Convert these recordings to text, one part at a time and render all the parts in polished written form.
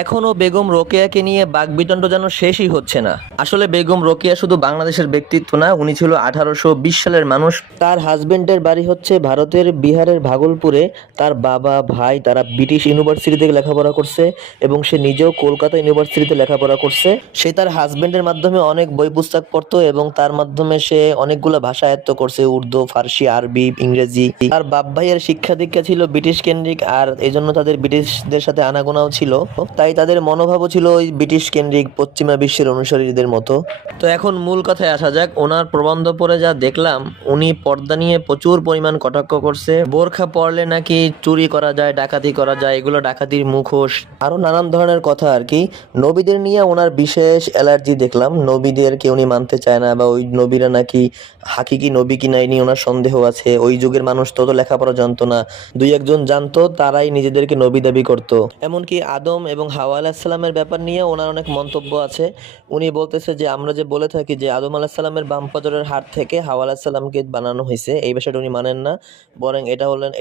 এখনও বেগম রোকেয়াকে নিয়ে বাকবিতণ্ড যেন শেষই হচ্ছে না। আসলে বেগম রোকেয়া শুধু বাংলাদেশের ব্যক্তিত্ব না, উনি ছিল 1820 সালের মানুষ। তার হাজবেন্ডের বাড়ি হচ্ছে ভারতের বিহারের ভাগলপুরে। তার বাবা ভাই তারা ব্রিটিশ ইউনিভার্সিটি থেকে লেখাপড়া করছে এবং সে নিজেও কলকাতা ইউনিভার্সিটিতে লেখাপড়া করছে। সে তার হাজবেন্ডের মাধ্যমে অনেক বই পুস্তক পড়তো এবং তার মাধ্যমে সে অনেকগুলো ভাষা আয়ত্ত করছে, উর্দু, ফার্সি, আরবি, ইংরেজি। তার বাপ ভাইয়ের শিক্ষা দীক্ষা ছিল ব্রিটিশ কেন্দ্রিক, আর এজন্য তাদের ব্রিটিশদের সাথে আনাগোনাও ছিল। তাই তাদের মনোভাবও ছিল ওই ব্রিটিশ কেন্দ্রিক পশ্চিমা বিশ্বের অনুসারীদের মতো। তো এখন মূল কথায় আসা যাক। ওনার প্রবন্ধ পড়ে যা দেখলাম, উনি পর্দা নিয়ে প্রচুর পরিমাণ কটাক্ষ করছে। বোরখা পরলে নাকি চুরি করা যায়, ডাকাতি করা যায়, এগুলো ডাকাতির মুখোশ, আরো নানান ধরনের কথা আর কি। নবীদের নিয়ে ওনার বিশেষ অ্যালার্জি দেখলাম। নবীদেরকে উনি মানতে চায় না, বা ওই নবীরা নাকি হাকিকি নবী কি নাই নিয়ে ওনার সন্দেহ আছে। ওই যুগের মানুষ তত লেখাপড়া জানতো না, দুই একজন জানতো, তারাই নিজেদেরকে নবী দাবি করতো। এমনকি আদম এবং হাওয়া আলাহিসাল্লামের ব্যাপার নিয়ে ওনার অনেক মন্তব্য আছে। উনি বলতেছে যে আমরা যে বলে থাকি যে আদম আলাহিসাল্লামের বাম পাজরের হাড় থেকে হাওয়া আলাহিসাল্লামকে বানানো হয়েছে, এই বিষয়টা উনি মানেন না। বরং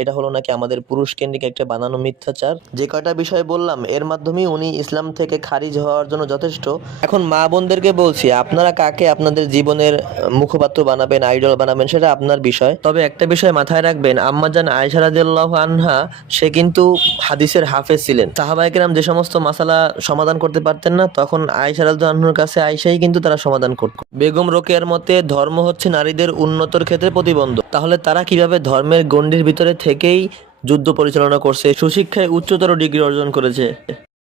এটা হলো নাকি আমাদের পুরুষ কেন্দ্রিক একটা বানানো মিথ্যাচার। যে কয়টা বিষয় বললাম এর মাধ্যমেই উনি ইসলাম থেকে খারিজ হওয়ার জন্য যথেষ্ট। এখন মা বোনদেরকে বলছি, আপনারা কাকে আপনাদের জীবনের মুখপাত্র বানাবেন, আইডল বানাবেন, সেটা আপনার বিষয়। তবে একটা বিষয় মাথায় রাখবেন, আম্মাজান আয়েশা রাদিয়াল্লাহু আনহা সে কিন্তু হাদিসের হাফেজ ছিলেন। সাহাবায়ে কেরাম যে সমস্ত মাসালা সমাধান করতে পারতেন না, তখন আয়েশা রাদিয়াল্লাহু আনহার কাছে আয়েশাই কিন্তু তারা সমাধান করত। বেগম রোকেয়ার মতে ধর্ম হচ্ছে নারীদের উন্নতর ক্ষেত্রে প্রতিবন্ধক। তাহলে তারা কিভাবে ধর্মের গণ্ডির ভিতরে থেকেই যুদ্ধ পরিচালনা করছে, সুশিক্ষায় উচ্চতর ডিগ্রি অর্জন করেছে?